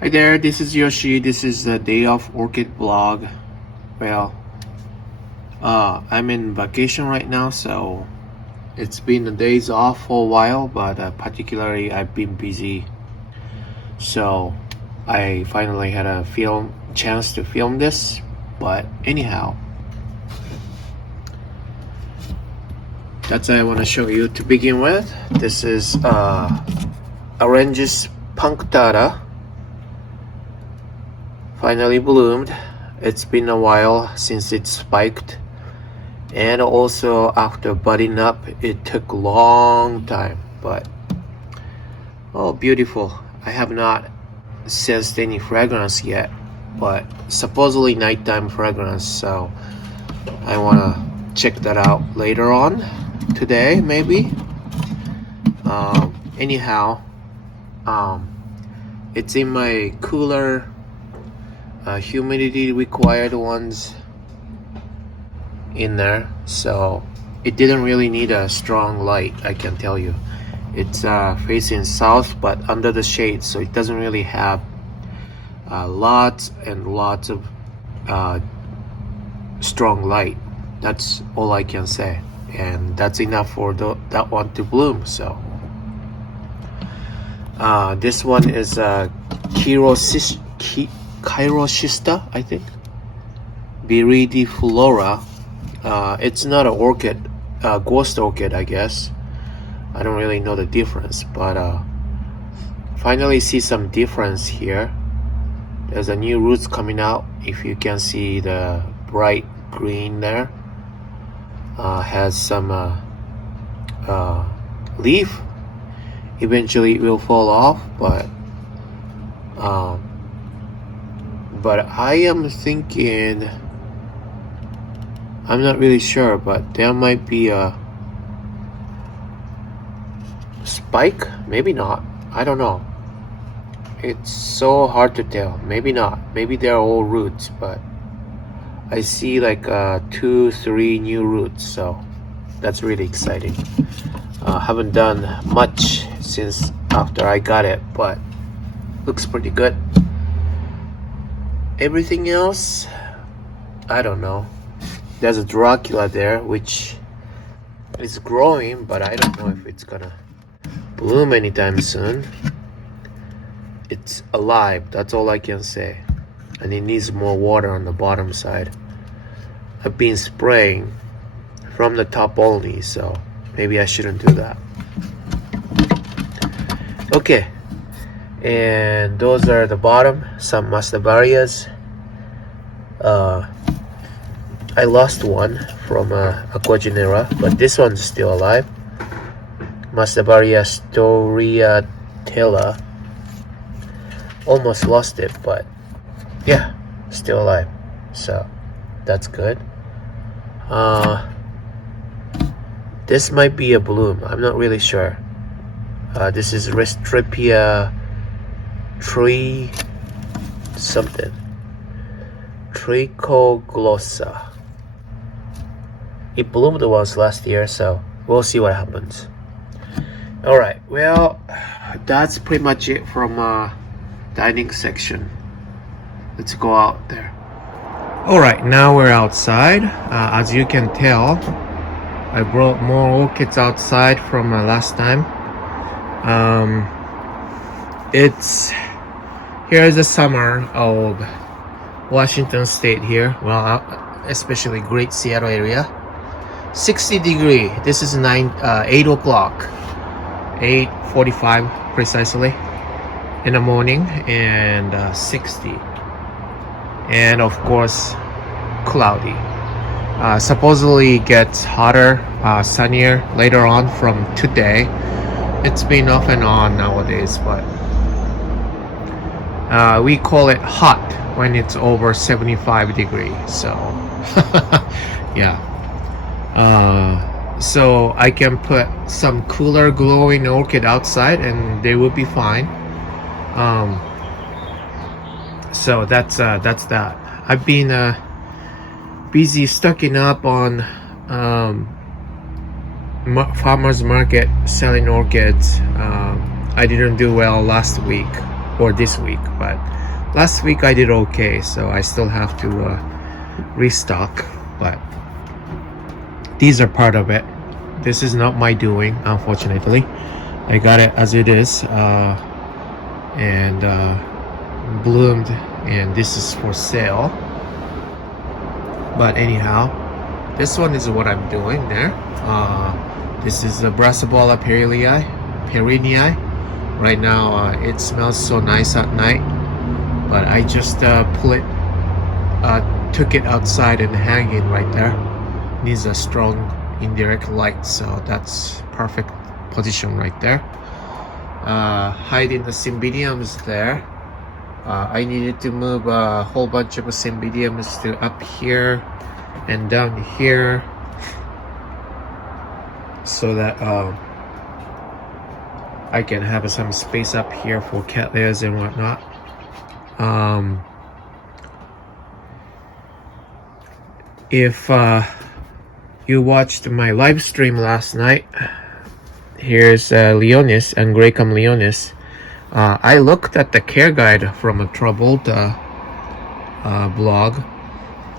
Hi there, this is Yoshi. This is the day of Orchid vlog. Well, I'm in vacation right now, so it's been the days off for a while, but particularly I've been busy. So I finally had a chance to film this. But anyhow, that's what I want to show you to begin with. This is Oranges punctata. Finally bloomed. It's been a while since it spiked, and also after budding up it took a long time, but oh, beautiful. I have not sensed any fragrance yet, but supposedly nighttime fragrance, so I want to check that out later on today maybe. Anyhow, it's in my cooler humidity required ones in there, so it didn't really need a strong light. I can tell you it's facing south but under the shade, so it doesn't really have lots and lots of strong light. That's all I can say, and that's enough for that one to bloom. So this one is Chiroschista, I think, viridiflora. It's not an orchid, ghost orchid, I guess. I don't really know the difference, but finally see some difference here. There's a new roots coming out. If you can see the bright green there, has some leaf. Eventually it will fall off, but I am thinking, I'm not really sure, but there might be a spike, maybe not, I don't know. It's so hard to tell. Maybe not, maybe they're all roots, but I see like 2-3 new roots, so that's really exciting. Haven't done much since after I got it, but looks pretty good. Everything else, I don't know. There's a Dracula there which is growing, but I don't know if it's gonna bloom anytime soon. It's alive, that's all I can say, and it needs more water on the bottom side. I've been spraying from the top only, so maybe I shouldn't do that. Okay, and those are the bottom, some Mastabarias. I lost one from Aquagenera, but this one's still alive. Mastabaria storiatella. Almost lost it, but yeah, still alive, so that's good. This might be a bloom, I'm not really sure. This is Restripia tree something, Tricoglossa. It bloomed once last year, so we'll see what happens. Alright, well, that's pretty much it from dining section. Let's go out there. Alright, now we're outside. As you can tell, I brought more orchids outside from last time. Here's the summer of Washington State here. Well, especially Great Seattle area. 60 degree. This is 8 o'clock, 8:45 precisely in the morning, and 60, and of course cloudy. Supposedly gets hotter, sunnier later on from today. It's been off and on nowadays, but we call it hot when it's over 75 degrees. So yeah, so I can put some cooler glowing orchid outside and they will be fine. So that's that. I've been busy stocking up on farmers market selling orchids. I didn't do well last week or this week, but last week I did okay, so I still have to restock, but these are part of it. This is not my doing, unfortunately. I got it as it is, and bloomed, and this is for sale. But anyhow, this one is what I'm doing there. This is a Brassibola perenniae. Right now, it smells so nice at night, but I just took it outside and hang it right there. Needs a strong indirect light, so that's perfect position right there. Hiding the cymbidiums there. I needed to move a whole bunch of cymbidiums to up here and down here, so that I can have some space up here for cattleyas and whatnot. If you watched my live stream last night, here's Leonis and Gracum Leonis. I looked at the care guide from a troubled blog.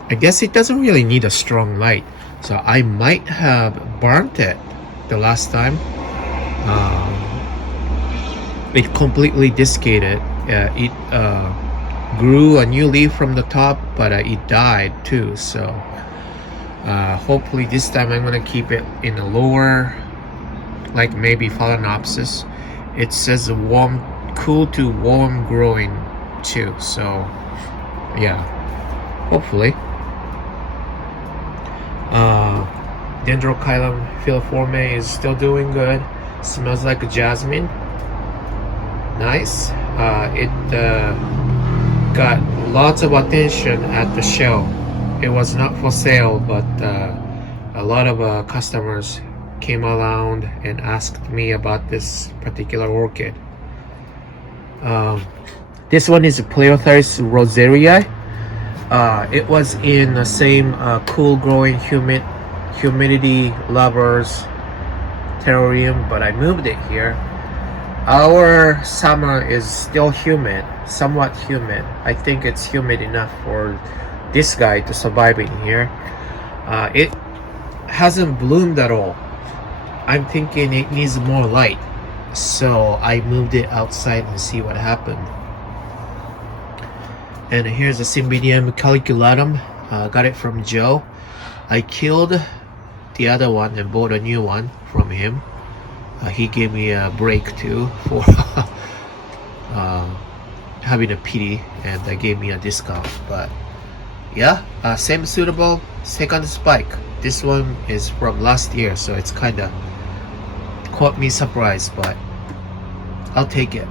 I guess it doesn't really need a strong light, so I might have burnt it the last time. It completely desiccated. It grew a new leaf from the top, but it died too, so hopefully this time I'm gonna keep it in a lower, like maybe Phalaenopsis. It says cool to warm growing too, so yeah, hopefully. Dendrochilum filiforme is still doing good. Smells like a jasmine. Nice. It got lots of attention at the show. It was not for sale, but a lot of customers came around and asked me about this particular orchid. This one is Pleotharis rosarii. It was in the same cool growing humidity lovers terrarium, but I moved it here. Our summer is still humid, somewhat humid. I think it's humid enough for this guy to survive in here. It hasn't bloomed at all. I'm thinking it needs more light, so I moved it outside and see what happened. And here's a Cymbidium caliculatum. Got it from Joe. I killed the other one and bought a new one from him. He gave me a break too for having a pity, and gave me a discount. But yeah, same suitable second spike. This one is from last year, so it's kind of caught me surprised, but I'll take it.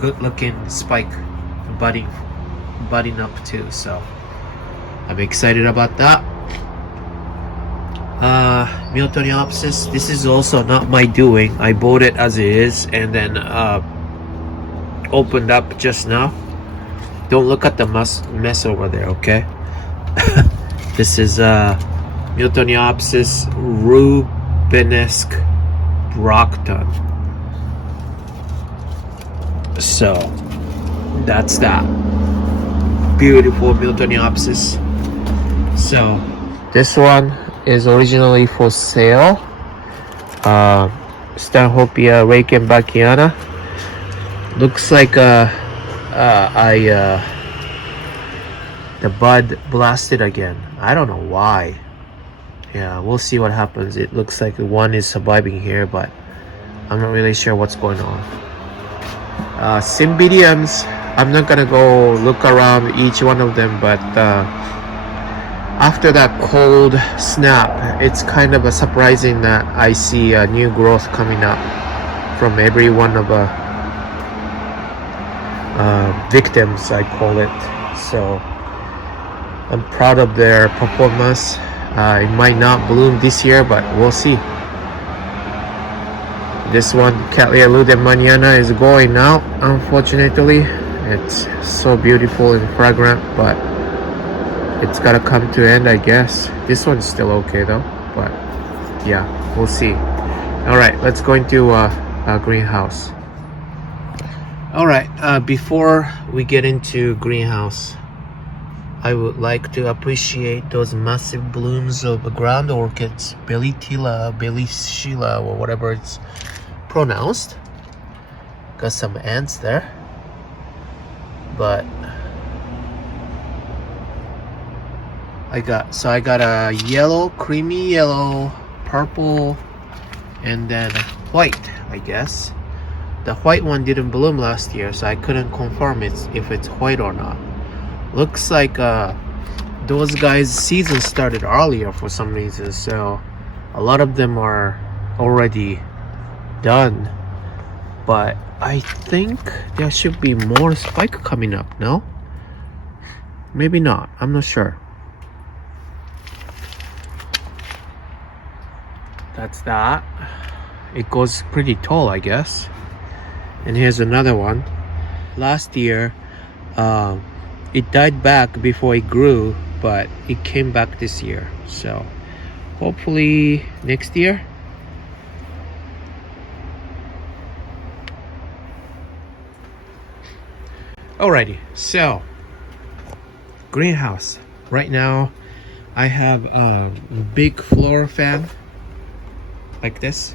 Good looking spike, budding up too, so I'm excited about that. Miltoniopsis, this is also not my doing. I bought it as it is and then opened up just now. Don't look at the mess over there, okay? This is Miltoniopsis rubenesque Brockton. So that's that. Beautiful Miltoniopsis. So this one is originally for sale. Stanhopea reichenbachia. Looks like the bud blasted again. I don't know why. Yeah, we'll see what happens. It looks like one is surviving here, but I'm not really sure what's going on. Cymbidiums, I'm not gonna go look around each one of them, but after that cold snap, it's kind of surprising that I see a new growth coming up from every one of the victims, I call it. So I'm proud of their performance. It might not bloom this year, but we'll see. This one, Cattleya ludemaniana, is going out, unfortunately. It's so beautiful and fragrant, but it's gotta come to end, I guess. This one's still okay though, but yeah, we'll see. All right, let's go into a greenhouse. All right, before we get into greenhouse, I would like to appreciate those massive blooms of ground orchids, Belly Sheila, or whatever it's pronounced. Got some ants there, but I got a yellow, creamy yellow, purple, and then white, I guess. The white one didn't bloom last year, so I couldn't confirm if it's white or not. Looks like those guys' season started earlier for some reason, so a lot of them are already done. But I think there should be more spike coming up, no? Maybe not, I'm not sure. That's that. It goes pretty tall, I guess. And here's another one. Last year, it died back before it grew, but it came back this year. So hopefully next year. Alrighty, so greenhouse. Right now, I have a big floor fan like this,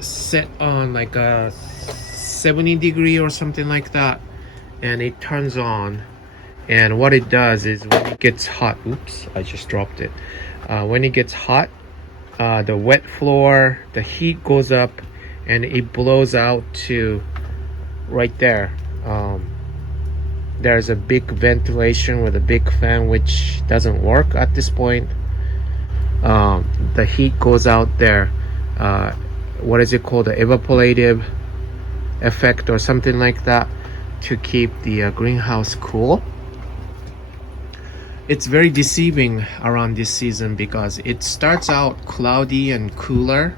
set on like a 70 degree or something like that, and it turns on. And what it does is when it gets hot, oops, I just dropped it. When it gets hot, the wet floor, the heat goes up and it blows out to right there. There's a big ventilation with a big fan which doesn't work at this point. The heat goes out there. What is it called? The evaporative effect or something like that, to keep the greenhouse cool. It's very deceiving around this season because it starts out cloudy and cooler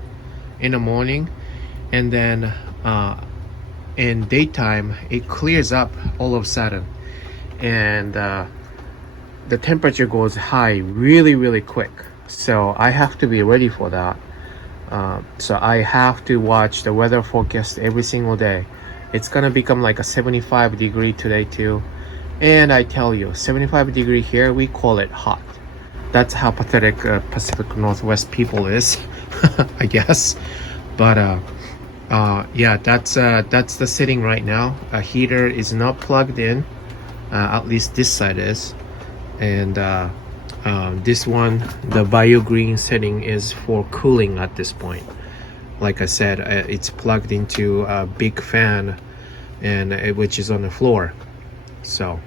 in the morning, and then in daytime it clears up all of a sudden, and the temperature goes high really quick. So I have to be ready for that. So I have to watch the weather forecast every single day. It's gonna become like a 75 degree today too. And I tell you, 75 degree here, we call it hot. That's how pathetic Pacific Northwest people is, I guess. But yeah, that's the setting right now. A heater is not plugged in, at least this side is. And this one, the BioGreen setting, is for cooling at this point. Like I said, it's plugged into a big fan, and which is on the floor. So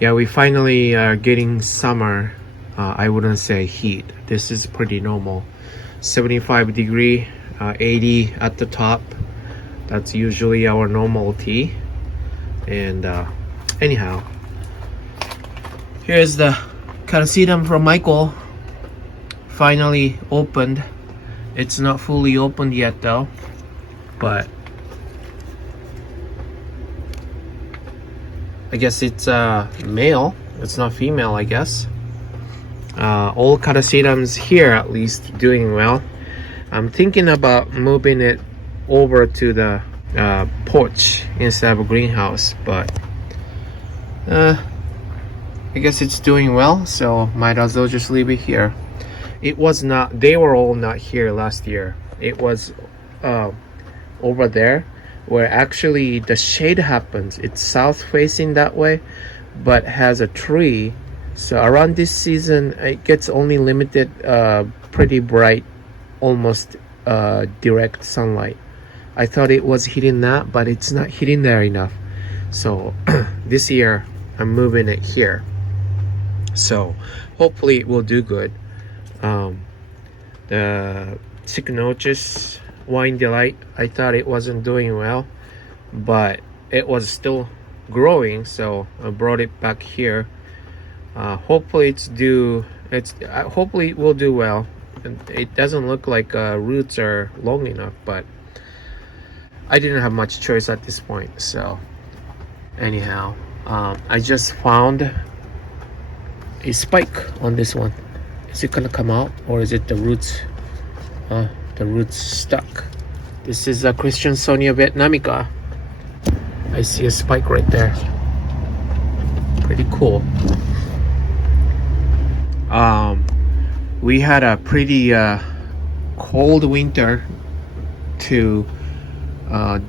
yeah, we finally are getting summer. I wouldn't say heat. This is pretty normal. 75 degree, 80 at the top. That's usually our normality. And anyhow, here's the Caracidum from Michael. Finally opened. It's not fully opened yet though, but I guess it's male. It's not female, I guess. All Caracidums here at least doing well. I'm thinking about moving it over to the porch instead of a greenhouse, but I guess it's doing well, so might as well just leave it here. It was not, they were all not here last year. It was over there where actually the shade happens. It's south facing that way, but has a tree. So around this season, it gets only limited pretty bright, almost direct sunlight. I thought it was hitting that, but it's not hitting there enough. So this year I'm moving it here, so hopefully it will do good. The Cycnoches Wine Delight, I thought it wasn't doing well, but it was still growing, so I brought it back here. Hopefully hopefully it will do well. It doesn't look like roots are long enough, but I didn't have much choice at this point. So anyhow, I just found a spike on this one. Is it gonna come out, or is it the roots? The roots stuck. This is a Christian Sonia Vietnamica. I see a spike right there. Pretty cool. We had a pretty cold winter to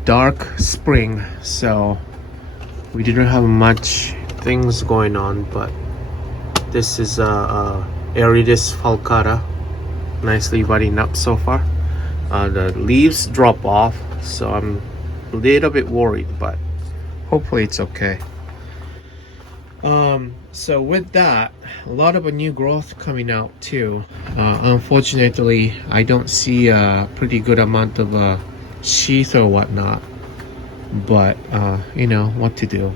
dark spring, so we didn't have much things going on, but this is Aridis falcata, nicely budding up so far. The leaves drop off, so I'm a little bit worried, but hopefully it's okay. So with that, a lot of a new growth coming out too. Unfortunately, I don't see a pretty good amount of sheath or whatnot, but you know what to do.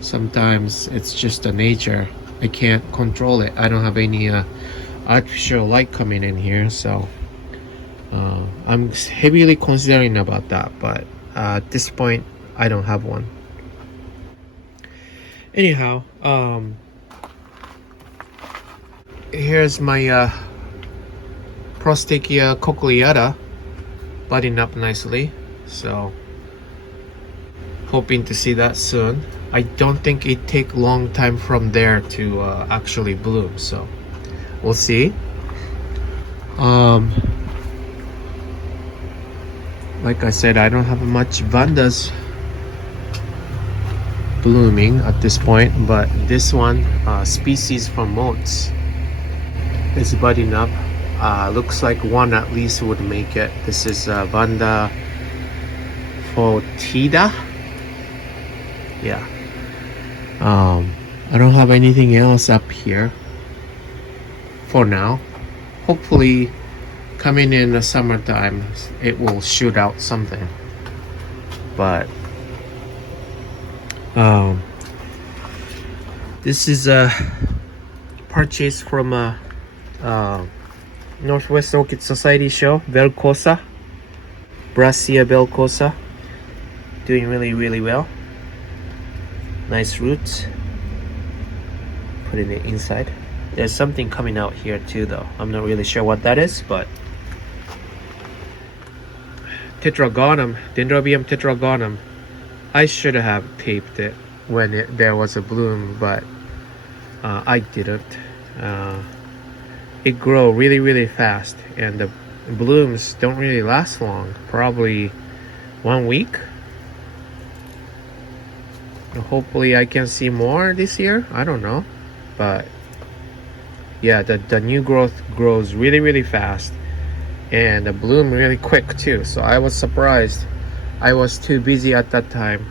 Sometimes it's just a nature. I can't control it. I don't have any artificial light coming in here, so I'm heavily considering about that, but at this point I don't have one. Anyhow, here's my Prostachia cochleata budding up nicely, so hoping to see that soon. I don't think it take long time from there to actually bloom, so we'll see. Like I said, I don't have much vandas blooming at this point, but this one, species from moats, is budding up. Looks like one at least would make it. This is Vanda Fotida. Yeah. I don't have anything else up here for now. Hopefully coming in the summertime it will shoot out something, but this is a purchase from a Northwest Orchid Society show. Velcosa, Brassia velcosa, doing really well. Nice roots. Putting it inside. There's something coming out here too though. I'm not really sure what that is, but Tetragonum, Dendrobium tetragonum. I should have taped it when there was a bloom, but I didn't. It grows really fast, and the blooms don't really last long, probably 1 week. Hopefully I can see more this year. I don't know, but yeah, the new growth grows really fast, and the bloom really quick too, so I was surprised. I was too busy at that time.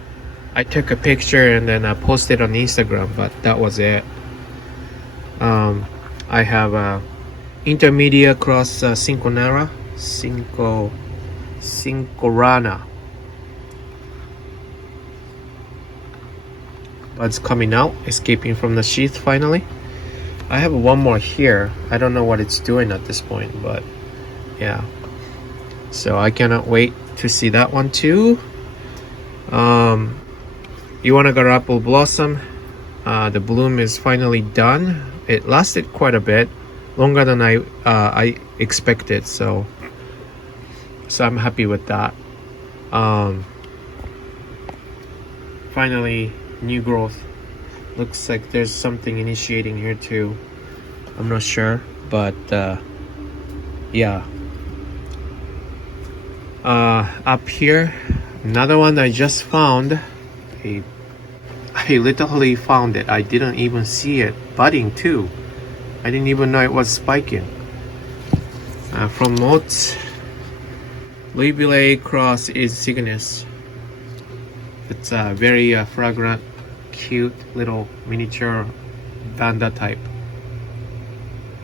I took a picture and then I posted on Instagram, but that was it. I have a intermediate cross Cincorana, buds coming out, escaping from the sheath finally. I have one more here. I don't know what it's doing at this point, but yeah. So I cannot wait to see that one too. Iwanagar apple blossom. The bloom is finally done. It lasted quite a bit, longer than I expected. So I'm happy with that. Finally, new growth. Looks like there's something initiating here too. I'm not sure, but yeah. Up here, another one I just found. I literally found it. I didn't even see it budding too. I didn't even know it was spiking. From Moats, Libile cross is Cygnus. It's a very fragrant, cute little miniature vanda type.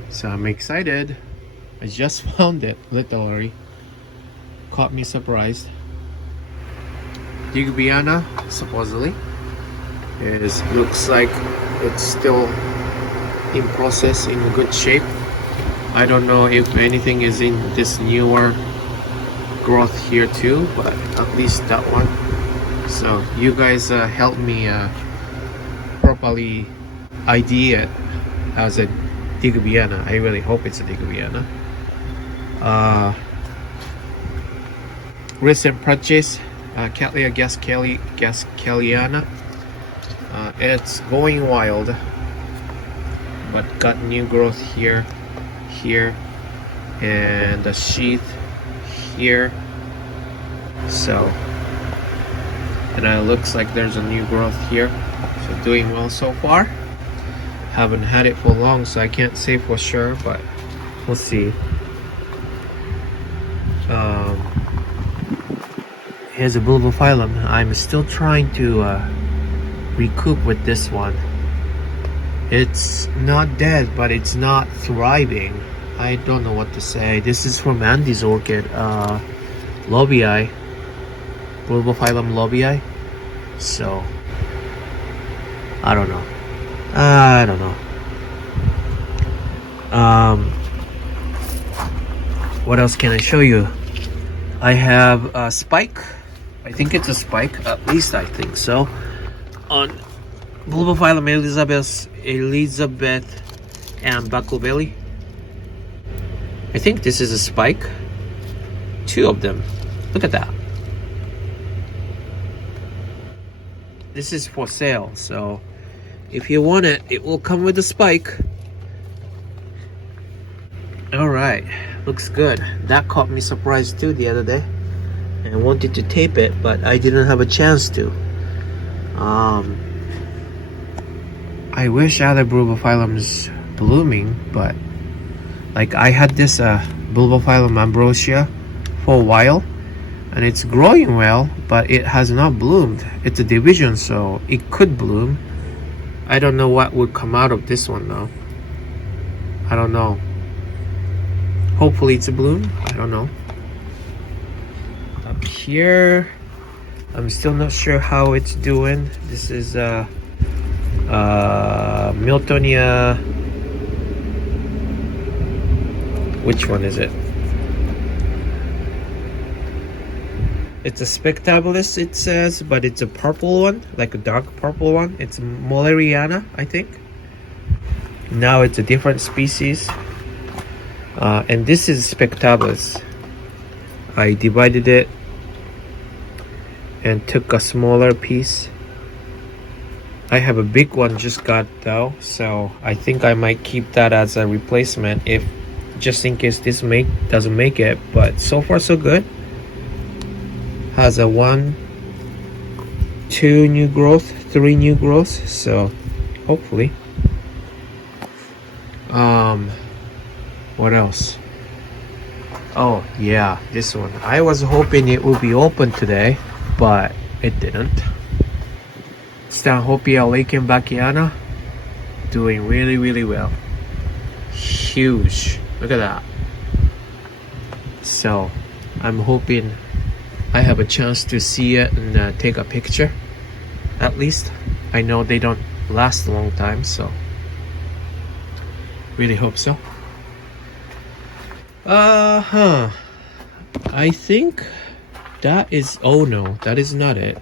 So I'm excited. I just found it literally. Caught me surprised. Digbiana, supposedly, looks like it's still in process, in good shape. I don't know if anything is in this newer growth here too, but at least that one. So you guys help me properly ID it as a Digbiana. I really hope it's a Digbiana. recent purchase, Cattleya gaskelliana. It's going wild, but got new growth here, and the sheath here. So, and it looks like there's a new growth here. So doing well so far. Haven't had it for long, so I can't say for sure, but we'll see. Here's a bulbophyllum. I'm still trying to recoup with this one. It's not dead, but it's not thriving. I don't know what to say. This is from Andy's orchid, lobii, bulbophyllum lobii. So I don't know. What else can I show you? I have a spike. I think it's a spike, at least I think so, on bulbophyllum Elizabeth and bucklebelly. I think this is a spike. Two of them. Look at that. This is for sale, so if you want it, it will come with a spike. Alright, looks good. That caught me surprised too the other day. And I wanted to tape it, but I didn't have a chance to. I wish other bulbophyllums blooming, but like I had this bulbophyllum ambrosia for a while, and it's growing well, but it has not bloomed. It's a division, so it could bloom. I don't know what would come out of this one though. I don't know. Hopefully it's a bloom. I don't know. Up here, I'm still not sure how it's doing. This is Miltonia. Which one is it? It's a spectabilis, it says, but it's a purple one, like a dark purple one. It's Mulleriana, I think. Now it's a different species. And this is spectabilis. I divided it and took a smaller piece. I have a big one just got though, so I think I might keep that as a replacement if just in case this doesn't make it. But so far so good. Has a 1, 2 new growth, 3 new growths, so hopefully. What else? Oh yeah, this one. I was hoping it would be open today, but it didn't. Stanhopea Lakenbackiana doing really well. Huge. Look at that. So I'm hoping I have a chance to see it and take a picture. At least I know they don't last a long time, so really hope so. I think that is, oh no, that is not it.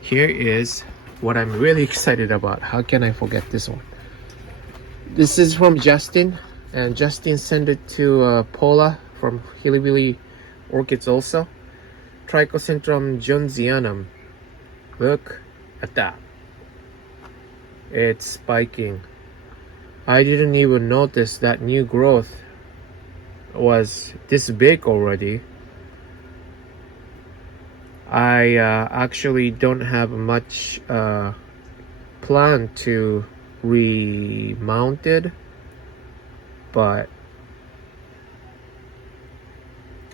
Here is what I'm really excited about. How can I forget this one? This is from Justin, and Justin sent it to Paula from Hillybilly Orchids also. Trichocentrum johnsianum. Look at that. It's spiking. I didn't even notice that new growth was this big already. I actually don't have much plan to remount it, but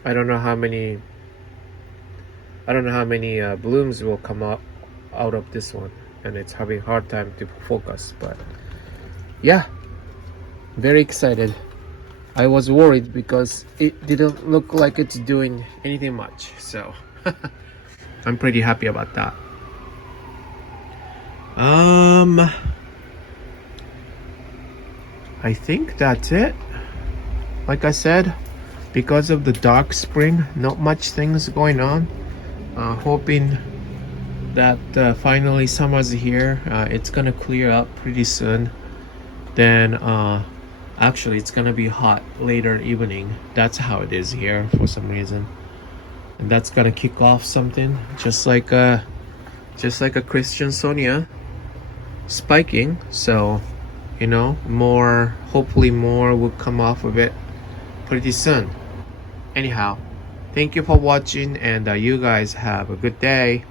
I don't know how many blooms will come out of this one, and it's having a hard time to focus. But yeah, very excited. I was worried because it didn't look like it's doing anything much, so I'm pretty happy about that. I think that's it. Like I said, because of the dark spring, not much things going on. Hoping that finally summer's here. It's gonna clear up pretty soon. Then actually it's gonna be hot later evening. That's how it is here for some reason. and that's gonna kick off something just like a Christian Sonia spiking. So you know, more, hopefully more will come off of it pretty soon. Anyhow, thank you for watching, and you guys have a good day.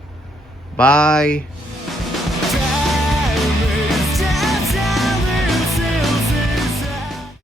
Bye.